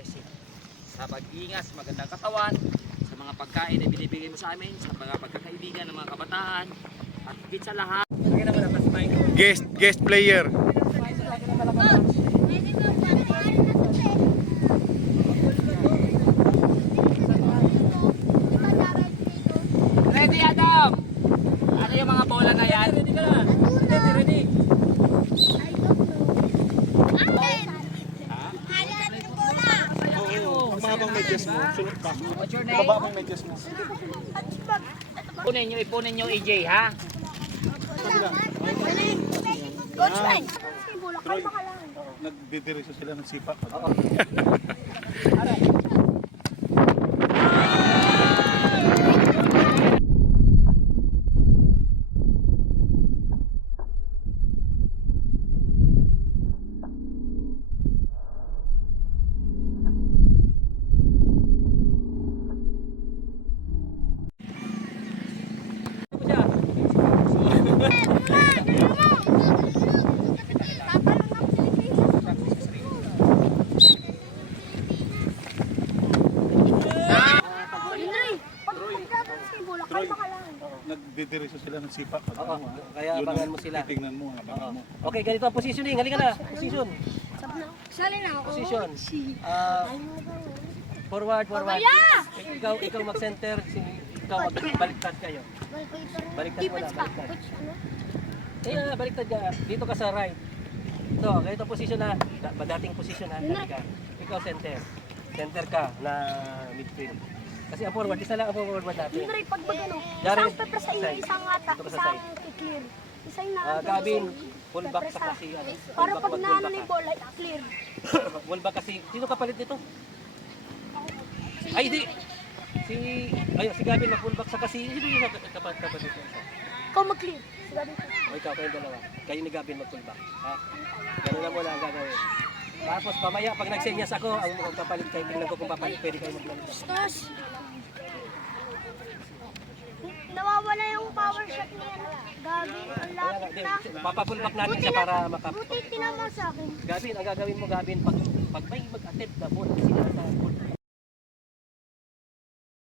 blessing. Sa pag-iingat, sa magandang katawan, sa mga pagkain na binibigay mo sa amin, sa mga pagkakaibigan ng mga kabataan, at higit sa lahat. Guest player. Ready, Adam? Ano yung mga bola na yan? Ready ka na? Ready. Mabang medyas mo, sunod ka. What's your name? Mababang medyas mo. Ipunin nyo EJ, ha? Coach Ray. Troy, nagdidiretso sila ng sipa. Troy, nagdidiretso sila ng sipa. Kaya abangan mo sila. Titingnan mo, abangan mo. Okay, ganito ang positioning. Halika na. Position. Sali na ako. Position. Forward. Ikaw mag-center. Ikaw baliktad kayo. Baliktad mo na. Baliktad ka. Dito ka sa right. Ito, ganito position na. Dating position na. Ikaw center. Center ka na midfield. Kasi ang forward, isa lang ang forward natin. Hindi pag magano. Dari, Isang pepper sa inyo, side. isang ata, Ito ka sa isang side. clear. Isa yung Gavin, fullback sa kasi. para pag naano na yung bola, clear. Fullback kasi. Sino kapalit nito? Ay, di. Si Gavin mag-fullback sa kasi. Sino yung kapalit nito? Ikaw mag-clear. Sabi ko. O ikaw, kayong dalawa. Kayo ni Gavin mag-fullback. Ha? Ganun na mo lang ang gagawin. Tapos pamaya, pag nagsenyas ako, ang magpapalit kayo, tingnan ko kung papalit, pwede kayo magpalit. Tapos, nawawala yung power shot niya. Gavin, ang lapit na. Papapullback natin siya para Buti tinama sa akin. Gavin, ang gagawin mo, Gavin, pag may mag-attempt na ball, kasi nasa